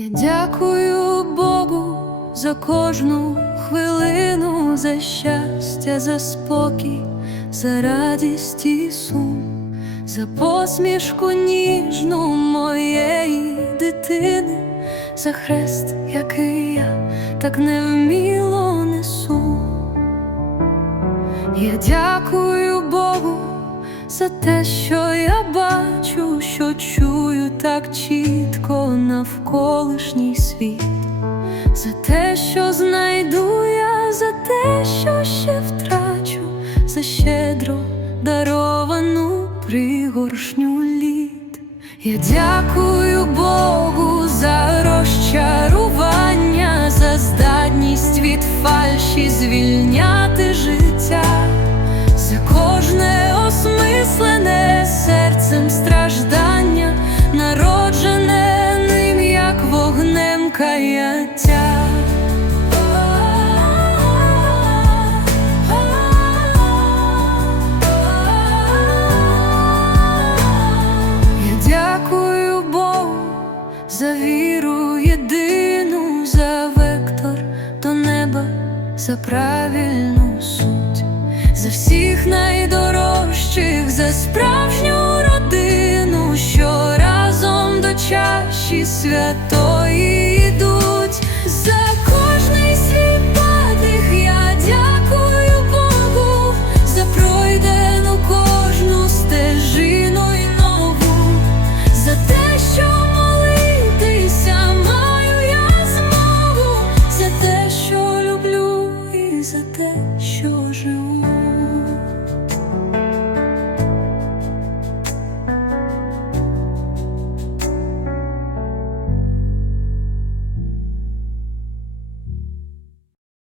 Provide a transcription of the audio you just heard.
Я дякую Богу за кожну хвилину, за щастя, за спокій, за радість і сум, за посмішку ніжну моєї дитини, за хрест, який я так невміло несу. Я дякую чую так чітко навколишній світ, за те, що знайду я, за те, що ще втрачу, за щедро даровану пригоршню літ. Я дякую Богу за розчарування, за здатність від фальші звільняти життя, каяття. Я дякую Богу за віру єдину, за вектор до неба, за правильну суть, за всіх найдорожчих, за справжню родину, що разом до чаші святої